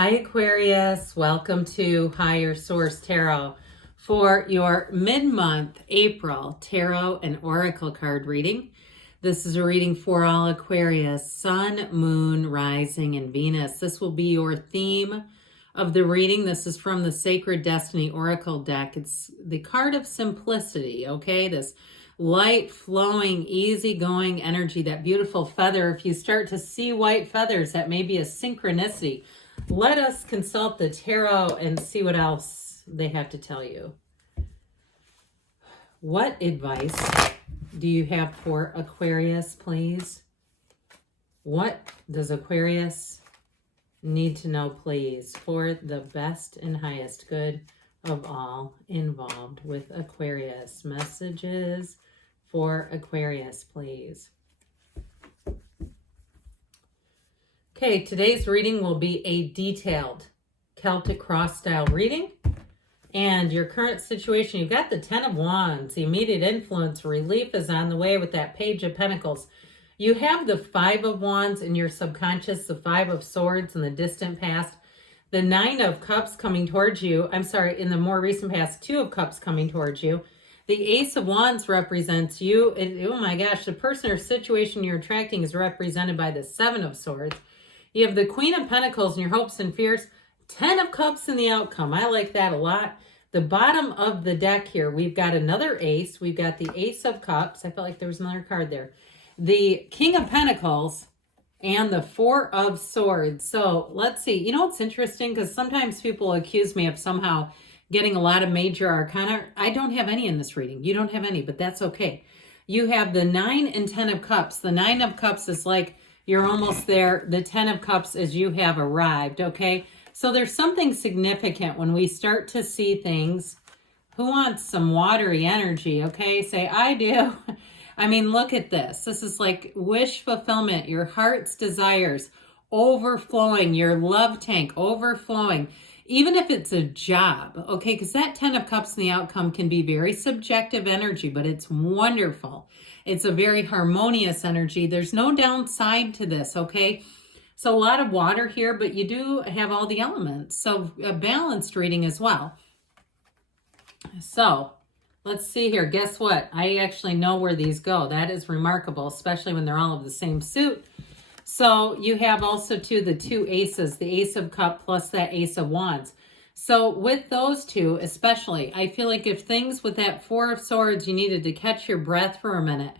Hi Aquarius, welcome to Higher Source Tarot for your mid-month April Tarot and Oracle card reading. This is a reading for all Aquarius, Sun, Moon, Rising, and Venus. This will be your theme of the reading. This is from the Sacred Destiny Oracle deck. It's the card of simplicity, okay? This light, flowing, easygoing energy, that beautiful feather. If you start to see white feathers, that may be a synchronicity. Let us consult the tarot and see what else they have to tell you. What advice do you have for Aquarius, please? What does Aquarius need to know, please, for the best and highest good of all involved with Aquarius? Messages for Aquarius, please. Okay, today's reading will be a detailed Celtic cross-style reading. And your current situation, you've got the 10 of Wands, the immediate influence, relief is on the way with that Page of Pentacles. You have the 5 of Wands in your subconscious, the 5 of Swords in the distant past, the 9 of Cups coming towards you. I'm sorry, in the more recent past, 2 of Cups coming towards you. The Ace of Wands represents you. Oh my gosh, the person or situation you're attracting is represented by the 7 of Swords. You have the Queen of Pentacles in your hopes and fears, 10 of Cups in the outcome. I like that a lot. The bottom of the deck here, we've got another ace. We've got the Ace of Cups. I felt like there was another card there. The King of Pentacles and the 4 of Swords. So let's see. You know what's interesting? Because sometimes people accuse me of somehow getting a lot of major arcana. I don't have any in this reading. You don't have any, but that's okay. You have the 9 and 10 of Cups. The 9 of Cups is like you're almost there. The 10 of Cups is you have arrived, okay? So there's something significant when we start to see things. Who wants some watery energy, okay? Say, I do. I mean, look at this. This is like wish fulfillment, your heart's desires overflowing, your love tank overflowing. Even if it's a job, okay? Because that 10 of Cups in the outcome can be very subjective energy, but it's wonderful. It's a very harmonious energy. There's no downside to this, okay? So a lot of water here, but you do have all the elements. So a balanced reading as well. So let's see here. Guess what? I actually know where these go. That is remarkable, especially when they're all of the same suit. So you have also too the 2 aces, the Ace of Cups plus that Ace of Wands. So with those two especially, I feel like if things with that 4 of Swords, you needed to catch your breath for a minute.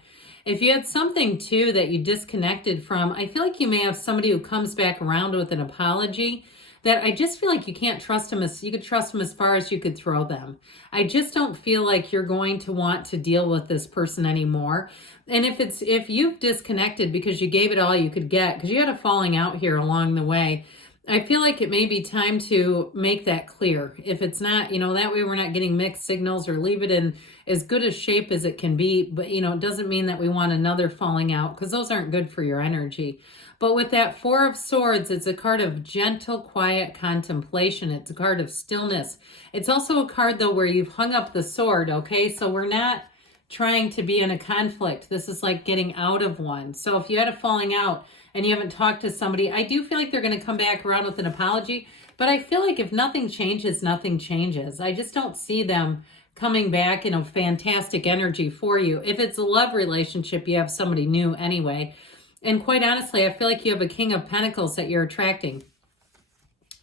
If you had something too that you disconnected from, I feel like you may have somebody who comes back around with an apology that I just feel like you can't trust them as you could trust them as far as you could throw them. I just don't feel like you're going to want to deal with this person anymore. And if you've disconnected because you gave it all you could get, because you had a falling out here along the way, I feel like it may be time to make that clear. If it's not, that way we're not getting mixed signals, or leave it in as good a shape as it can be. But, it doesn't mean that we want another falling out, because those aren't good for your energy. But with that 4 of Swords, it's a card of gentle, quiet contemplation. It's a card of stillness. It's also a card, though, where you've hung up the sword, okay? So we're not trying to be in a conflict. This is like getting out of one. So if you had a falling out and you haven't talked to somebody, I do feel like they're going to come back around with an apology. But I feel like if nothing changes, nothing changes. I just don't see them coming back in a fantastic energy for you. If it's a love relationship, you have somebody new anyway. And quite honestly, I feel like you have a King of Pentacles that you're attracting.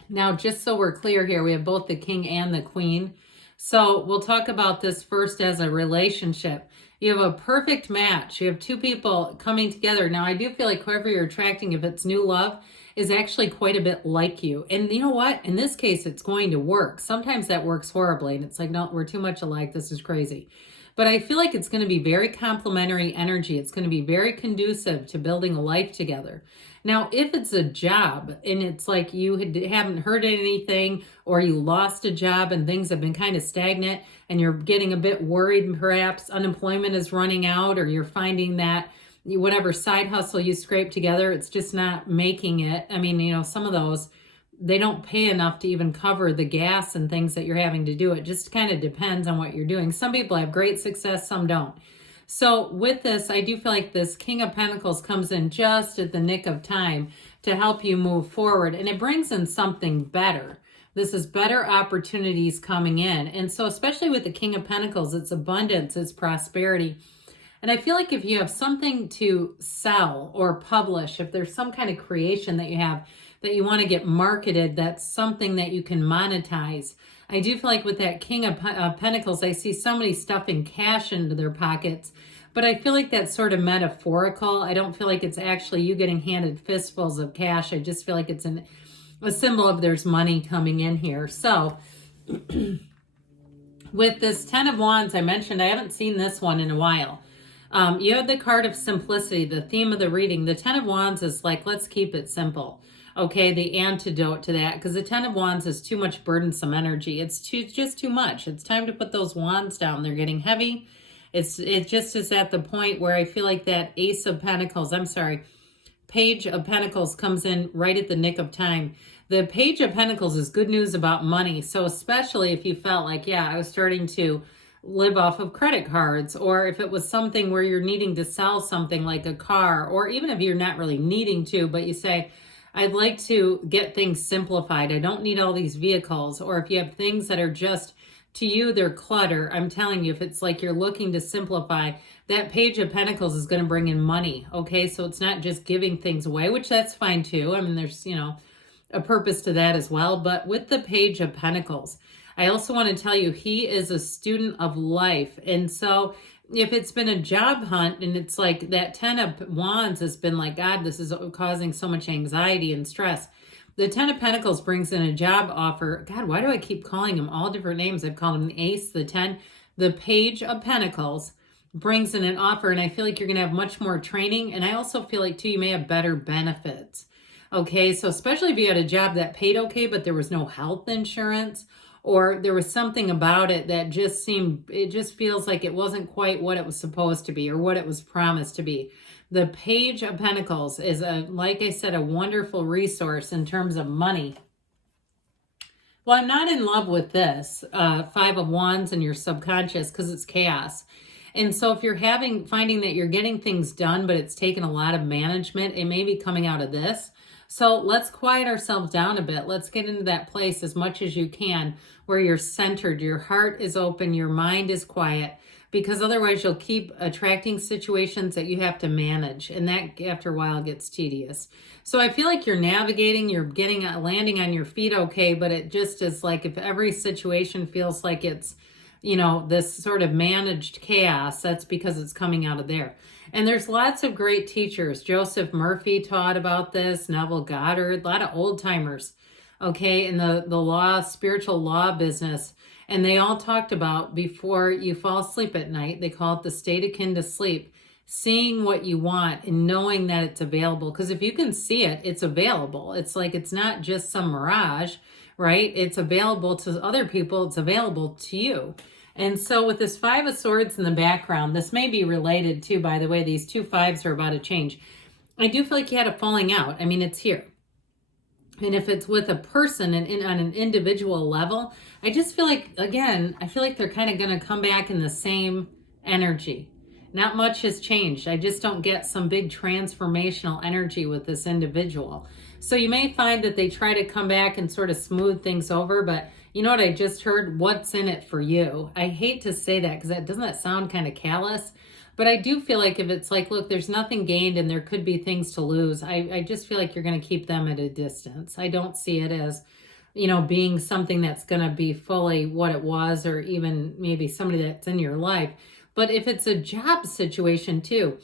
Now, just so we're clear here, we have both the King and the Queen. So we'll talk about this first as a relationship. You have a perfect match. You have 2 people coming together. Now, I do feel like whoever you're attracting, if it's new love, is actually quite a bit like you. And you know what? In this case, it's going to work. Sometimes that works horribly. And it's like, no, we're too much alike. This is crazy. But I feel like it's going to be very complementary energy. It's going to be very conducive to building a life together. Now, if it's a job and it's like you haven't heard anything, or you lost a job and things have been kind of stagnant and you're getting a bit worried, perhaps unemployment is running out, or you're finding that whatever side hustle you scrape together, it's just not making it. I mean, some of those, they don't pay enough to even cover the gas and things that you're having to do. It just kind of depends on what you're doing. Some people have great success, some don't. So with this, I do feel like this King of Pentacles comes in just at the nick of time to help you move forward. And it brings in something better. This is better opportunities coming in. And so especially with the King of Pentacles, it's abundance, it's prosperity. And I feel like if you have something to sell or publish, if there's some kind of creation that you have that you want to get marketed, that's something that you can monetize. I do feel like with that King of Pentacles, I see somebody stuffing cash into their pockets, but I feel like that's sort of metaphorical. I don't feel like it's actually you getting handed fistfuls of cash. I just feel like it's a symbol of there's money coming in here. So with this 10 of Wands, I mentioned I haven't seen this one in a while. You have the card of simplicity, the theme of the reading. The 10 of Wands is like, let's keep it simple. Okay, the antidote to that, because the 10 of Wands is too much burdensome energy. It's just too much. It's time to put those wands down. They're getting heavy. It just is at the point where I feel like that Page of Pentacles comes in right at the nick of time. The Page of Pentacles is good news about money. So especially if you felt like, yeah, I was starting to live off of credit cards, or if it was something where you're needing to sell something like a car, or even if you're not really needing to, but you say, I'd like to get things simplified. I don't need all these vehicles. Or if you have things that are just, to you, they're clutter. I'm telling you, if it's like you're looking to simplify, that Page of Pentacles is going to bring in money. Okay, so it's not just giving things away, which that's fine too. I mean, there's, a purpose to that as well. But with the Page of Pentacles, I also want to tell you, he is a student of life. And so if it's been a job hunt and it's like that 10 of Wands has been like, God, this is causing so much anxiety and stress. The 10 of Pentacles brings in a job offer. God, why do I keep calling him all different names? I've called him the Ace, the 10. The Page of Pentacles brings in an offer, and I feel like you're going to have much more training. And I also feel like, too, you may have better benefits. Okay, so especially if you had a job that paid okay, but there was no health insurance, or there was something about it that just feels like it wasn't quite what it was supposed to be or what it was promised to be. The Page of Pentacles is, like I said, a wonderful resource in terms of money. Well, I'm not in love with this 5 of Wands in your subconscious because it's chaos. And so if you're finding that you're getting things done, but it's taken a lot of management, it may be coming out of this. So let's quiet ourselves down a bit. Let's get into that place as much as you can where you're centered, your heart is open, your mind is quiet, because otherwise you'll keep attracting situations that you have to manage. And that after a while gets tedious. So I feel like you're navigating, you're landing on your feet okay, but it just is like if every situation feels like it's, this sort of managed chaos, that's because it's coming out of there. And there's lots of great teachers. Joseph Murphy taught about this, Neville Goddard, a lot of old timers, okay, in the spiritual law business. And they all talked about before you fall asleep at night, they call it the state akin to sleep, seeing what you want and knowing that it's available. Because if you can see it, it's available. It's like it's not just some mirage, right? It's available to other people. It's available to you. And so with this 5 of Swords in the background, this may be related to, by the way, these 2 5s are about to change. I do feel like you had a falling out. I mean, it's here. And if it's with a person and on an individual level, I just feel like, again, I feel like they're kind of going to come back in the same energy. Not much has changed. I just don't get some big transformational energy with this individual. So you may find that they try to come back and sort of smooth things over, but you know what I just heard? What's in it for you? I hate to say that because doesn't that sound kind of callous? But I do feel like if it's like, look, there's nothing gained and there could be things to lose, I just feel like you're going to keep them at a distance. I don't see it as, being something that's going to be fully what it was, or even maybe somebody that's in your life. But if it's a job situation too,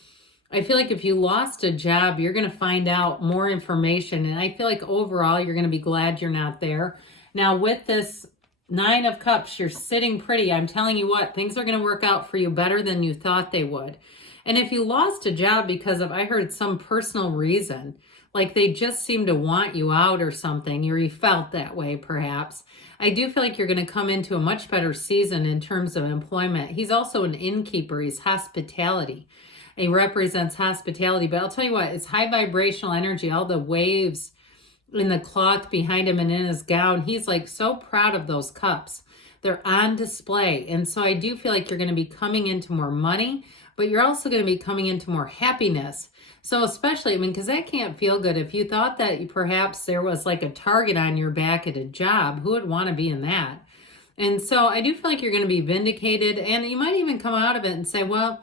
I feel like if you lost a job, you're going to find out more information. And I feel like overall, you're going to be glad you're not there. Now with this 9 of Cups, you're sitting pretty. I'm telling you what, things are going to work out for you better than you thought they would. And if you lost a job because of, I heard, some personal reason, like they just seem to want you out or something, or you felt that way perhaps, I do feel like you're going to come into a much better season in terms of employment. He's also an innkeeper. He's hospitality. He represents hospitality. But I'll tell you what, it's high vibrational energy, all the waves in the cloth behind him and in his gown. He's like so proud of those cups. They're on display. And so I do feel like you're going to be coming into more money, but you're also going to be coming into more happiness. So especially, I mean, because that can't feel good. If you thought that perhaps there was like a target on your back at a job, who would want to be in that? And so I do feel like you're going to be vindicated, and you might even come out of it and say, well,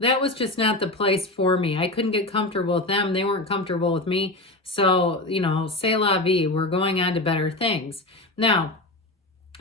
that was just not the place for me. I couldn't get comfortable with them. They weren't comfortable with me. So, you know, c'est la vie. We're going on to better things. Now,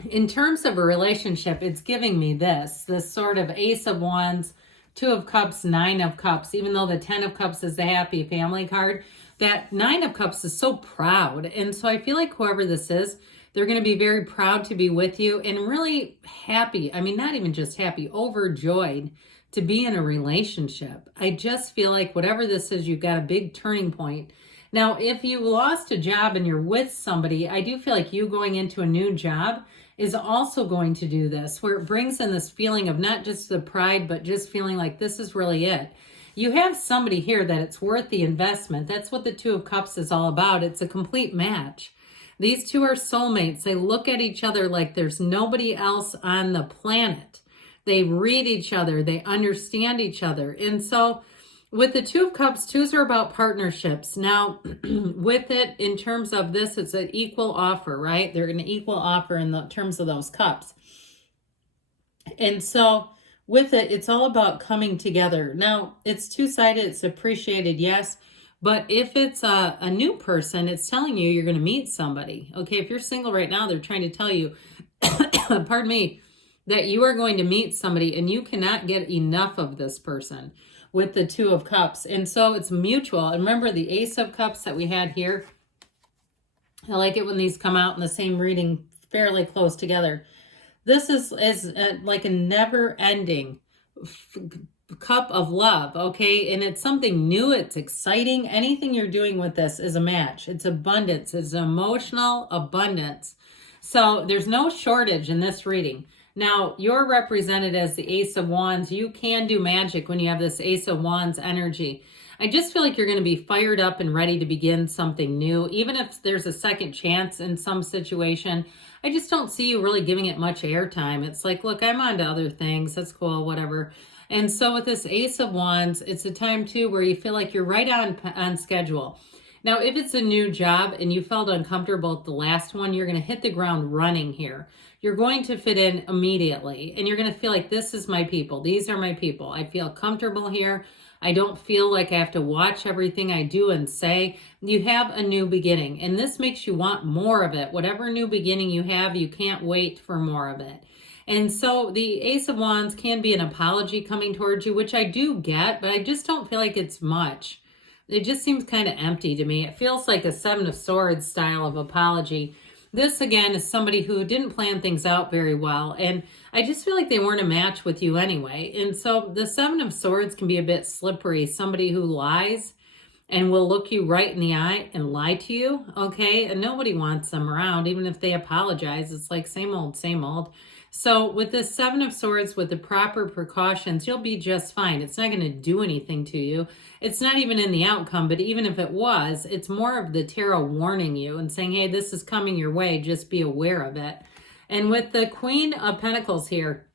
in terms of a relationship, it's giving me this sort of Ace of Wands, Two of Cups, Nine of Cups, even though the 10 of Cups is the happy family card, that Nine of Cups is so proud. And so I feel like whoever this is, they're going to be very proud to be with you and really happy. I mean, not even just happy, overjoyed to be in a relationship. I just feel like whatever this is, you've got a big turning point. Now, if you lost a job and you're with somebody, I do feel like you going into a new job is also going to do this, where it brings in this feeling of not just the pride, but just feeling like this is really it. You have somebody here that it's worth the investment. That's what the Two of Cups is all about. It's a complete match. These two are soulmates. They look at each other like there's nobody else on the planet. They read each other. They understand each other. And so with the Two of Cups, twos are about partnerships. Now, with it, in terms of this, it's an equal offer, right? They're an equal offer in the terms of those cups. And so with it, it's all about coming together. Now, it's two-sided. It's appreciated, yes. But if it's a new person, it's telling you you're going to meet somebody. Okay, if you're single right now, they're trying to tell you, pardon me, that you are going to meet somebody and you cannot get enough of this person with the Two of Cups. And so it's mutual. And remember the Ace of Cups that we had here? I like it when these come out in the same reading fairly close together. This is like a never-ending cup of love, okay? And it's something new. It's exciting. Anything you're doing with this is a match. It's abundance. It's emotional abundance. So there's no shortage in this reading. Now, you're represented as the Ace of Wands. You can do magic when you have this Ace of Wands energy. I just feel like you're going to be fired up and ready to begin something new. Even if there's a second chance in some situation, I just don't see you really giving it much airtime. It's like, look, I'm on to other things. That's cool, whatever. And so with this Ace of Wands, it's a time too where you feel like you're right on schedule. Now, if it's a new job and you felt uncomfortable at the last one, you're going to hit the ground running here. You're going to fit in immediately, and you're going to feel like this is my people. These are my people. I feel comfortable here. I don't feel like I have to watch everything I do and say. You have a new beginning, and this makes you want more of it. Whatever new beginning you have, you can't wait for more of it. And so the Ace of Wands can be an apology coming towards you, which I do get, but I just don't feel like it's much. It just seems kind of empty to me. It feels like a Seven of Swords style of apology. This, again, is somebody who didn't plan things out very well, and I just feel like they weren't a match with you anyway. And so the Seven of Swords can be a bit slippery. Somebody who lies and will look you right in the eye and lie to you, okay? And nobody wants them around, even if they apologize. It's like same old, same old. So with this Seven of Swords, with the proper precautions, you'll be just fine. It's not going to do anything to you. It's not even in the outcome, but even if it was, it's more of the tarot warning you and saying, hey, this is coming your way. Just be aware of it. And with the Queen of Pentacles here,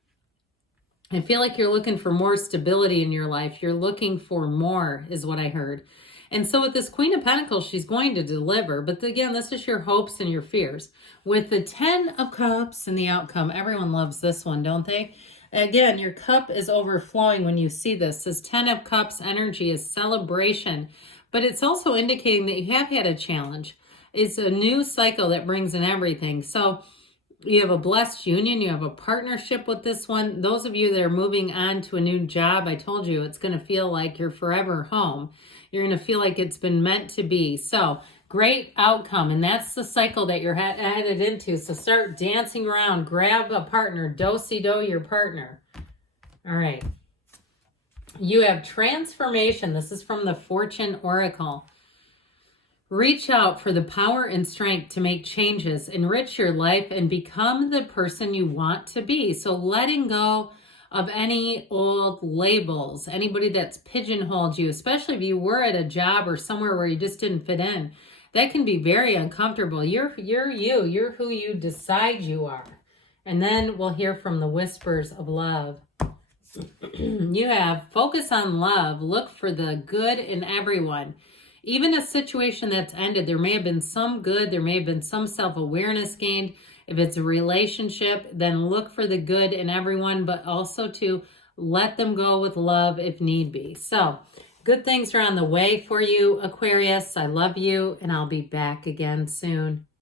I feel like you're looking for more stability in your life. You're looking for more, is what I heard. And so with this Queen of Pentacles, she's going to deliver. But again, this is your hopes and your fears. With the 10 of Cups and the outcome, everyone loves this one, don't they? Again, your cup is overflowing when you see this. This 10 of Cups energy is celebration. But it's also indicating that you have had a challenge. It's a new cycle that brings in everything. So you have a blessed union. You have a partnership with this one. Those of you that are moving on to a new job, I told you it's going to feel like you're forever home. You're going to feel like it's been meant to be. So great outcome. And that's the cycle that you're headed into. So start dancing around. Grab a partner. Do-si-do your partner. All right. You have transformation. This is from the Fortune Oracle. Reach out for the power and strength to make changes, enrich your life, and become the person you want to be. So letting go of any old labels, anybody that's pigeonholed you, especially if you were at a job or somewhere where you just didn't fit in, that can be very uncomfortable. You're you. You're who you decide you are. And then we'll hear from the whispers of love. You have focus on love. Look for the good in everyone. Even a situation that's ended, there may have been some good, there may have been some self-awareness gained. If it's a relationship, then look for the good in everyone, but also to let them go with love if need be. So, good things are on the way for you, Aquarius. I love you, and I'll be back again soon.